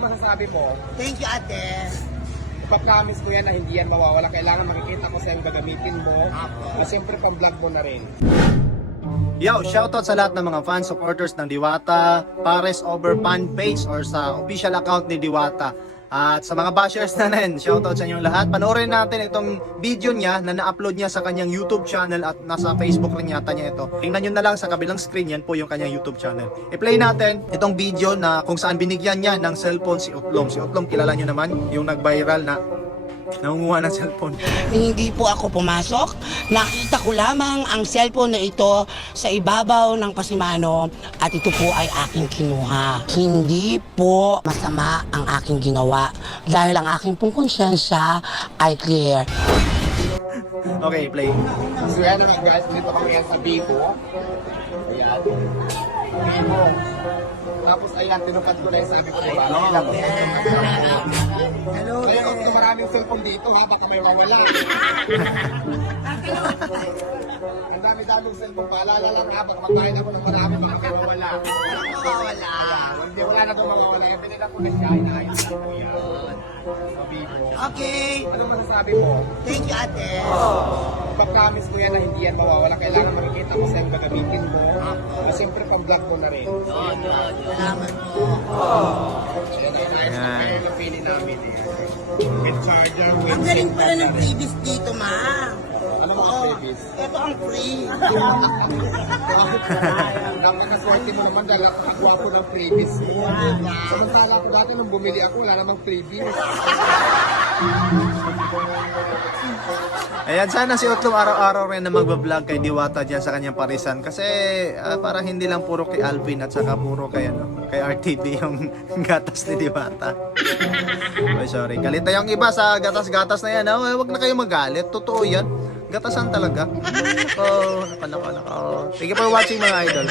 masasabi mo? Thank you, ate. Ipa-promise ko yan na hindi yan mawawala. Kailangan makikita ko sa yung gagamitin mo. Apo. At siyempre pang-vlog mo na rin. Yo, shoutout sa lahat ng mga fans, supporters ng Diwata, Pares Over fan page or sa official account ni Diwata. At sa mga bashers na rin, shoutout sa inyong lahat. Panoorin natin itong video niya na na-upload niya sa kanyang YouTube channel at nasa Facebook rin yata niya ito. Tingnan nyo na lang sa kabilang screen, yan po yung kanyang YouTube channel. I-play natin itong video na kung saan binigyan niya ng cellphone si Utlom. Si Utlom, kilala nyo naman, yung nag-viral na nangunguha ng cellphone. Hindi po ako pumasok. Nakita ko lamang ang cellphone na ito sa ibabaw ng pasimano at ito po ay aking kinuha. Hindi po masama ang aking ginawa dahil ang aking pong konsyensya ay clear. Okay, play. So yan naman guys, dito kami yan sa Bibo. Ayan. Bibo. Tapos ayan, tinupad ko na yung sabi ko, diba? Hello, Kaya kung maraming cellphone dito ha, baka may mawala. Ang dami-daming cellphone, paalala lang ha, baka magkain ako ng marami, baka may mawala. Mawawala. Hindi, wala na itong mawawala. Pinila ko na siya, inaayos ko po yan. Sa Bibo. Okay. Ano masasabi mo? Thank you, ate. Ipa-promise ko yan na hindi yan mawawala. Kailangan makikita ko sa yung gagamitin mo. At siyempre pang-vlog mo na rin. Salamat po. Ayan, kaya yung napili namin eh. With charger, with Ang galing pala ng previous dito, ma. Ano mga previous? Ito ang free. Napakaswerte mo naman dahil nakakagwa ko ng previous mo. Samantala ko dati nung bumili ako, wala namang previous. Ayan, sana si Utlom araw-araw rin na magbablog kay Diwata dyan sa kanyang parisan. Kasi parang hindi lang puro kay Alvin at saka puro kay, kay RTD yung gatas ni Diwata. Oh, sorry. Galit na yung iba sa gatas-gatas na yan. Huwag na kayo magalit. Totoo yan. Gatasan talaga. Nako. Thank you for watching mga idol.